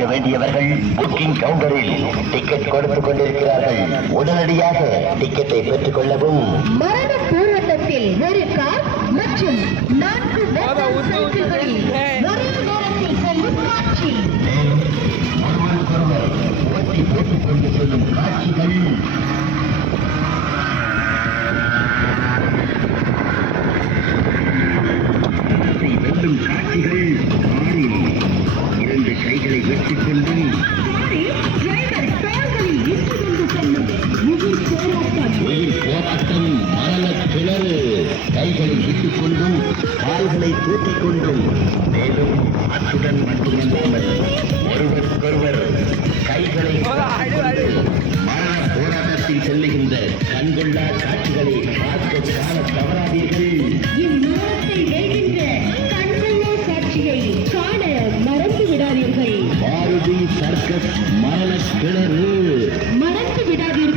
பார்க்க வேண்டியவர்கள் புக்கிங் கவுண்டரில் டிக்கெட் கொடுத்துக் கொண்டிருக்கிறார்கள். உடனடியாக டிக்கெட்டை பெற்றுக் கொள்ளவும். மரண போராட்டத்தில் ஒரு கார் மற்றும் 4 சைக்கிள்களில் ஒரே நேரத்தில் செல்லும் காட்சி. ஒருவருக்கொருவர் போட்டி போட்டுக் கொண்டு செல்லும் காட்சிகள். வெல்லும் காட்சிகள். காரில் 2 கைகளை வெட்டிக் கொண்டும் உயிர் போராட்டம். மரண கிணறு. கைகளை விட்டுக் கொண்டும் கால்களை தூக்கிக் கொண்டும், மேலும் அத்துடன் மட்டுமல்லாமல் ஒருவருக்கொருவர் கைகளை மரண போராட்டத்தில் செல்லுகின்ற கண்கொள்ளா காட்சிகளை பார்க்க காண தவறாதீர்கள். இம்மரணத்தை வெல்கின்ற கண்கொள்ளா காட்சியை காண மறந்து விடாதீர்கள். மாருதி சர்க்கஸ் மரண கிணறு. மறந்து விடாதீர்கள்.